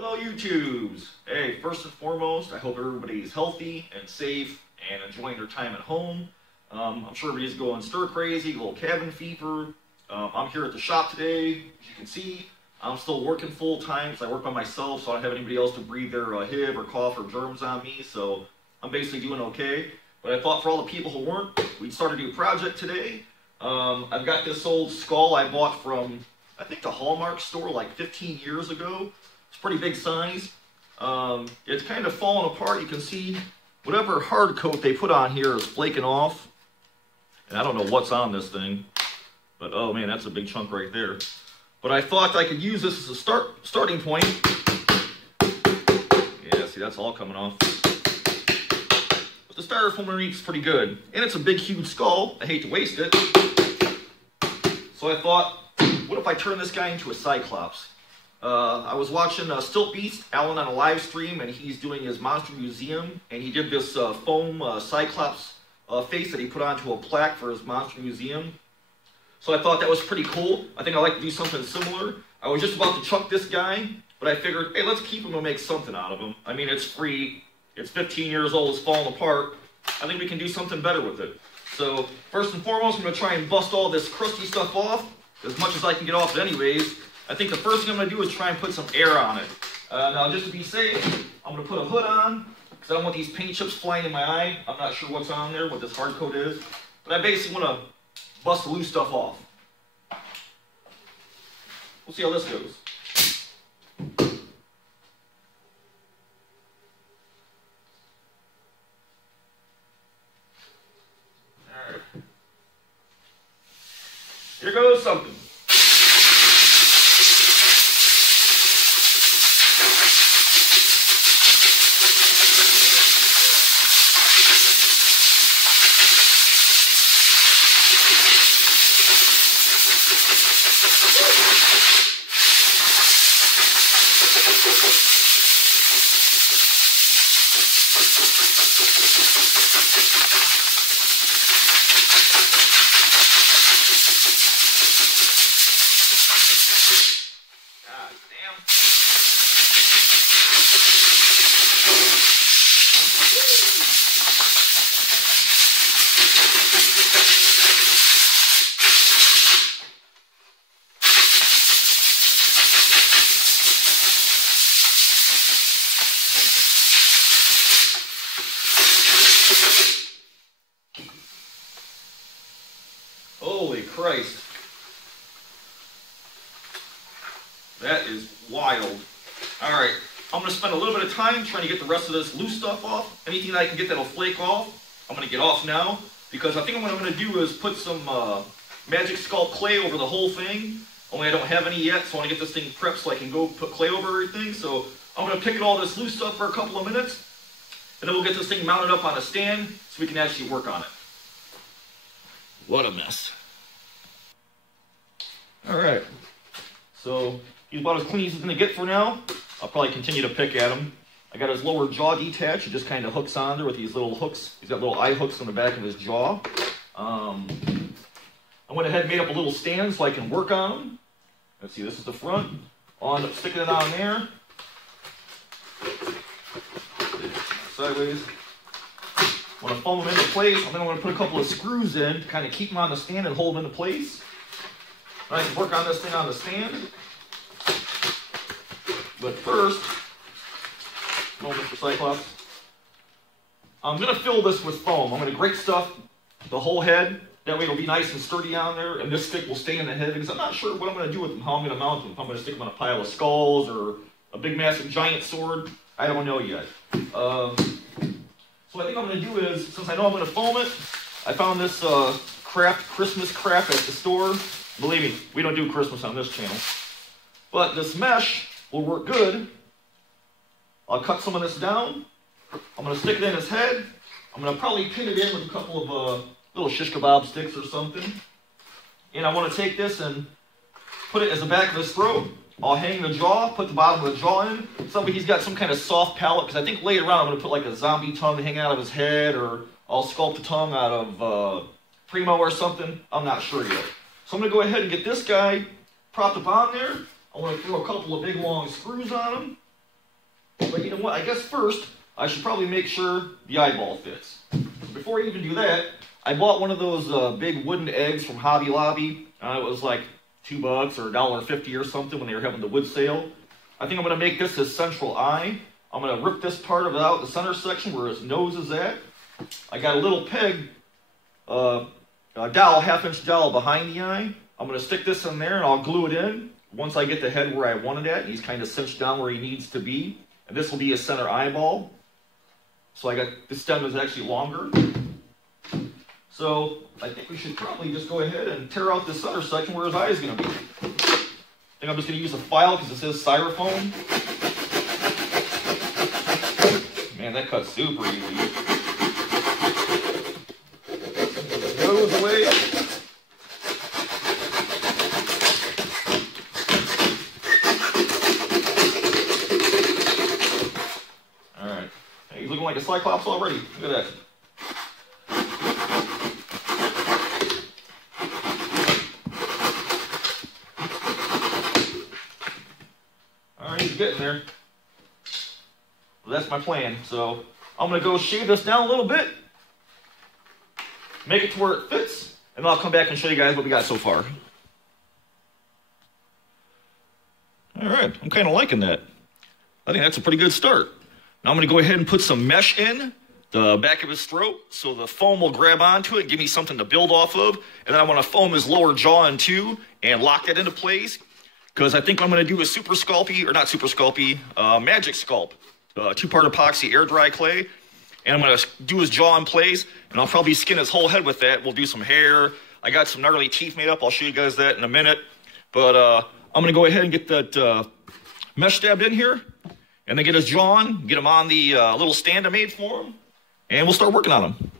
Hello YouTubes! Hey, first and foremost, I hope everybody's healthy and safe and enjoying their time at home. I'm sure everybody's going stir crazy, a little cabin fever. I'm here at the shop today. As you can see, I'm still working full time because I work by myself, so I don't have anybody else to breathe their HIV or cough or germs on me, so I'm basically doing okay. But I thought for all the people who weren't, we'd start a new project today. I've got this old skull I bought from, I think, the Hallmark store like 15 years ago. It's pretty big size. It's kind of falling apart. You can see whatever hard coat they put on here is flaking off. And I don't know what's on this thing, but oh man, that's a big chunk right there. But I thought I could use this as a starting point. Yeah, see, that's all coming off. But the styrofoam underneath is pretty good. And it's a big, huge skull. I hate to waste it. So I thought, what if I turn this guy into a Cyclops? I was watching Stilt Beast, Alan, on a live stream, and he's doing his Monster Museum, and he did this foam Cyclops face that he put onto a plaque for his Monster Museum. So I thought that was pretty cool. I think I'd like to do something similar. I was just about to chuck this guy, but I figured, hey, let's keep him and make something out of him. I mean, it's free, it's 15 years old, it's falling apart. I think we can do something better with it. So, first and foremost, I'm going to try and bust all this crusty stuff off, as much as I can get off it anyways. I think the first thing I'm going to do is try and put some air on it. Now, just to be safe, I'm going to put a hood on, because I don't want these paint chips flying in my eye. I'm not sure what's on there, what this hard coat is. But I basically want to bust the loose stuff off. We'll see how this goes. All right. Here goes something. Holy Christ. That is wild. Alright, I'm going to spend a little bit of time trying to get the rest of this loose stuff off. Anything that I can get that'll flake off, I'm going to get off now. Because I think what I'm going to do is put some Magic Sculpt clay over the whole thing. Only I don't have any yet, so I want to get this thing prepped so I can go put clay over everything. So I'm going to pick at all this loose stuff for a couple of minutes. And then we'll get this thing mounted up on a stand so we can actually work on it. What a mess. Alright, so he's about as clean as he's going to get for now. I'll probably continue to pick at him. I got his lower jaw detached. It just kind of hooks on there with these little hooks. He's got little eye hooks on the back of his jaw. I went ahead and made up a little stand so I can work on him. Let's see, this is the front. I'll end up sticking it on there. Sideways. I'm going to foam him into place. And then I'm going to put a couple of screws in to kind of keep him on the stand and hold him into place. I can work on this thing on the stand. But first, Mr. Cyclops, I'm going to fill this with foam. I'm going to grate stuff the whole head. That way it'll be nice and sturdy on there, and this stick will stay in the head, because I'm not sure what I'm going to do with them, how I'm going to mount them. If I'm going to stick them on a pile of skulls or a big, massive, giant sword, I don't know yet. So I think what I'm going to do is, since I know I'm going to foam it, I found this Christmas crap at the store. Believe me, we don't do Christmas on this channel. But this mesh will work good. I'll cut some of this down. I'm going to stick it in his head. I'm going to probably pin it in with a couple of little shish kebab sticks or something. And I want to take this and put it as the back of his throat. I'll hang the jaw, put the bottom of the jaw in. He's got some kind of soft palate, because I think later on I'm going to put like a zombie tongue hanging out of his head, or I'll sculpt the tongue out of Primo or something. I'm not sure yet. So I'm going to go ahead and get this guy propped up on there. I want to throw a couple of big long screws on him. But you know what? I guess first, I should probably make sure the eyeball fits. Before I even do that, I bought one of those big wooden eggs from Hobby Lobby. It was like $2 or $1.50 or something when they were having the wood sale. I think I'm going to make this his central eye. I'm going to rip this part of it out, the center section where his nose is at. I got a little peg, a dowel, half-inch dowel behind the eye. I'm going to stick this in there and I'll glue it in once I get the head where I want it at. He's kind of cinched down where he needs to be. And this will be his center eyeball. So I got, this stem is actually longer. So I think we should probably just go ahead and tear out this center section where his eye is going to be. I think I'm just going to use a file because it says styrofoam. Man, that cuts super easy. Goes away. Alright. Hey, he's looking like a Cyclops already. Look at that. Alright, he's getting there. Well, that's my plan. So I'm going to go shave this down a little bit, make it to where it fits, and then I'll come back and show you guys what we got so far. Alright, I'm kind of liking that. I think that's a pretty good start. Now I'm going to go ahead and put some mesh in the back of his throat so the foam will grab onto it and give me something to build off of. And then I want to foam his lower jaw in two and lock that into place, because I think what I'm going to do is super sculpey, or not super sculpey, magic sculpt. 2-part epoxy air dry clay, and I'm going to do his jaw in place, and I'll probably skin his whole head with that. We'll do some hair. I got some gnarly teeth made up. I'll show you guys that in a minute. But I'm going to go ahead and get that mesh stabbed in here, and then get his jaw on, get him on the little stand I made for him, and we'll start working on him.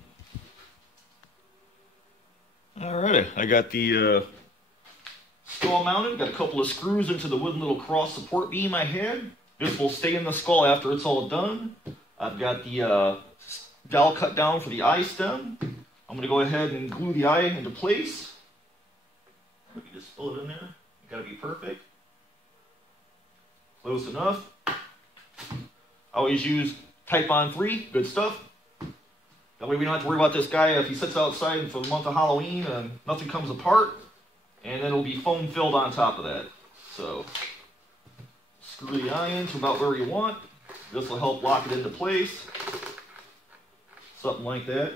Alrighty, I got the skull mounted, got a couple of screws into the wooden little cross support beam I had. This will stay in the skull after it's all done. I've got the dowel cut down for the eye stem. I'm going to go ahead and glue the eye into place. We can just fill it in there. You got to be perfect. Close enough. I always use Type-On 3, good stuff. That way we don't have to worry about this guy if he sits outside for the month of Halloween and nothing comes apart. And then it'll be foam filled on top of that. So screw the eye in to about where you want. This will help lock it into place. Something like that.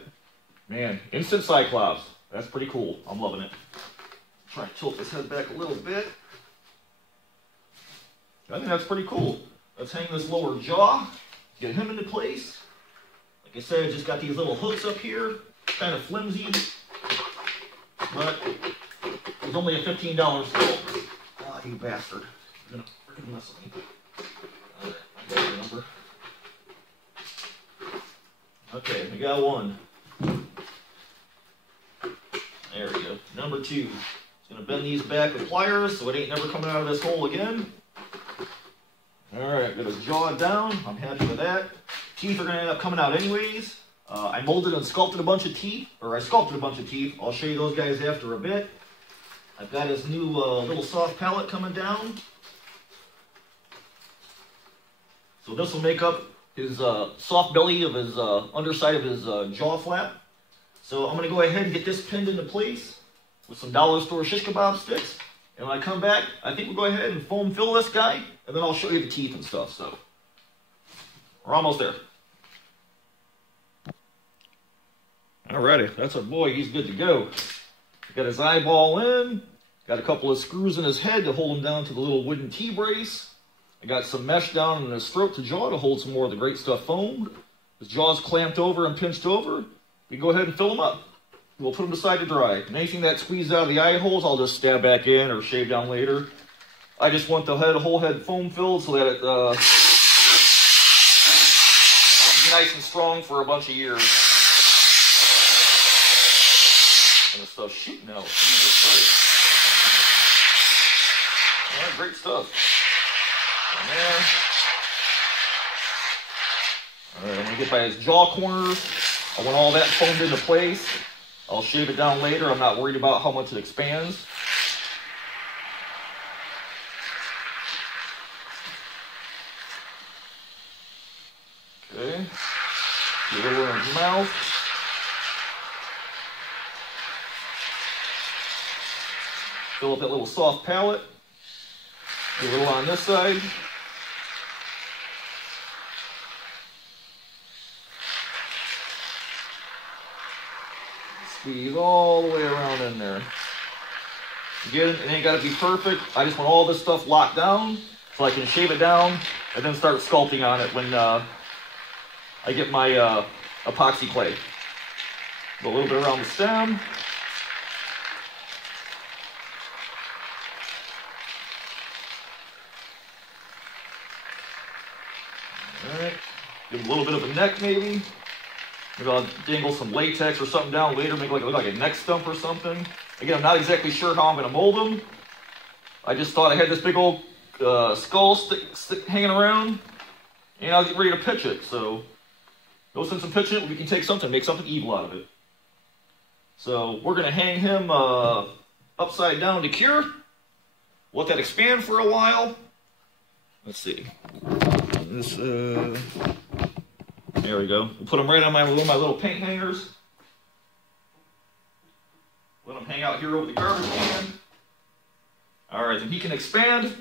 Man, instant Cyclops. That's pretty cool. I'm loving it. Try to tilt this head back a little bit. I think that's pretty cool. Let's hang this lower jaw. Get him into place. Like I said, I just got these little hooks up here. Kind of flimsy. But it's only a $15 sculpt. Ah, you bastard. You're gonna freaking mess with me. Alright, I got your number. Okay, we got one. There we go. Number 2. Just gonna bend these back with pliers so it ain't never coming out of this hole again. Alright, got his jaw down. I'm happy with that. Teeth are gonna end up coming out anyways. I molded and sculpted a bunch of teeth, or I sculpted a bunch of teeth. I'll show you those guys after a bit. I've got his new little soft palate coming down. So this will make up his soft belly of his underside of his jaw flap. So I'm going to go ahead and get this pinned into place with some dollar store shish kebab sticks. And when I come back, I think we'll go ahead and foam fill this guy, and then I'll show you the teeth and stuff. So we're almost there. Alrighty, that's our boy. He's good to go. Got his eyeball in. Got a couple of screws in his head to hold him down to the little wooden T-brace. I got some mesh down in his throat to jaw to hold some more of the great stuff foamed. His jaw's clamped over and pinched over. We go ahead and fill him up. We'll put him aside to dry. And anything that squeezes out of the eye holes, I'll just stab back in or shave down later. I just want the whole head foam filled so that it is nice and strong for a bunch of years. And the stuff's shooting out. Alright, great stuff. Alright, I'm going to get by his jaw corners. I want all that foamed into place. I'll shave it down later. I'm not worried about how much it expands. Okay. Get a little in his mouth. Fill up that little soft palate. Do a little on this side. Squeeze all the way around in there. Again, it ain't got to be perfect. I just want all this stuff locked down so I can shave it down and then start sculpting on it when I get my epoxy clay. Go a little bit around the stem. Alright, give him a little bit of a neck maybe. Maybe I'll dangle some latex or something down later, make it look like a neck stump or something. Again, I'm not exactly sure how I'm going to mold them. I just thought I had this big old skull stick hanging around, and I was getting ready to pitch it. So, no sense in pitching it. We can take something, make something evil out of it. So, we're going to hang him upside down to cure. Let that expand for a while. Let's see. This, there we go. We'll put them right on my little paint hangers. Let them hang out here over the garbage can. All right, then he can expand.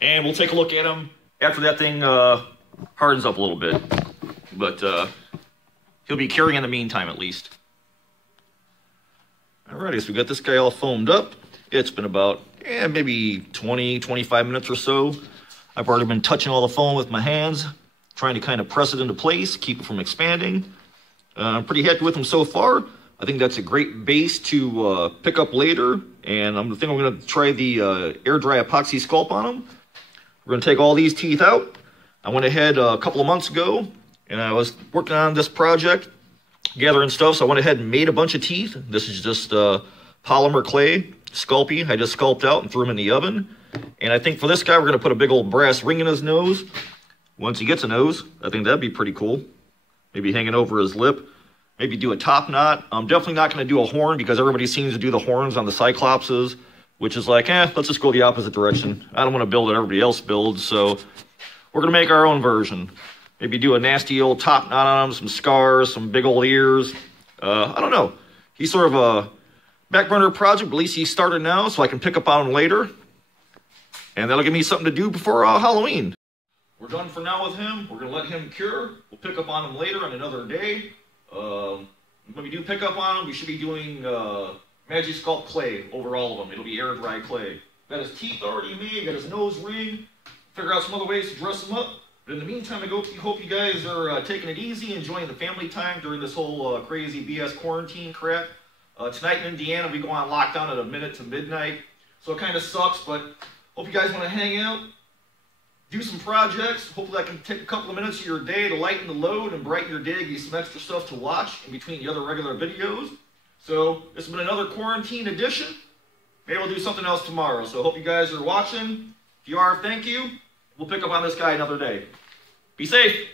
And we'll take a look at him after that thing hardens up a little bit. But he'll be curing in the meantime, at least. All right, so we got this guy all foamed up. It's been about, maybe 20, 25 minutes or so. I've already been touching all the foam with my hands, trying to kind of press it into place, keep it from expanding. I'm pretty happy with him so far. I think that's a great base to pick up later. And I think I'm going to try the air dry epoxy sculpt on him. We're going to take all these teeth out. I went ahead a couple of months ago, and I was working on this project, gathering stuff, so I went ahead and made a bunch of teeth. This is just polymer clay, Sculpey. I just sculpted out and threw them in the oven. And I think for this guy, we're going to put a big old brass ring in his nose. Once he gets a nose, I think that'd be pretty cool. Maybe hanging over his lip. Maybe do a top knot. I'm definitely not going to do a horn because everybody seems to do the horns on the Cyclopses, which is like, let's just go the opposite direction. I don't want to build what everybody else builds, so we're going to make our own version. Maybe do a nasty old top knot on him, some scars, some big old ears. I don't know. He's sort of a back burner project, but at least he started now, so I can pick up on him later. And that'll give me something to do before Halloween. We're done for now with him. We're going to let him cure. We'll pick up on him later on another day. When we do pick up on him, we should be doing Magic Sculpt clay over all of them. It'll be air dry clay. Got his teeth already made, got his nose ring. Figure out some other ways to dress him up. But in the meantime, I hope you guys are taking it easy, enjoying the family time during this whole crazy BS quarantine crap. Tonight in Indiana, we go on lockdown at 1 to midnight. So it kind of sucks, but hope you guys want to hang out, do some projects. Hopefully I can take a couple of minutes of your day to lighten the load and brighten your day, give you some extra stuff to watch in between the other regular videos. So this has been another quarantine edition. Maybe we'll do something else tomorrow. So hope you guys are watching. If you are, thank you. We'll pick up on this guy another day. Be safe.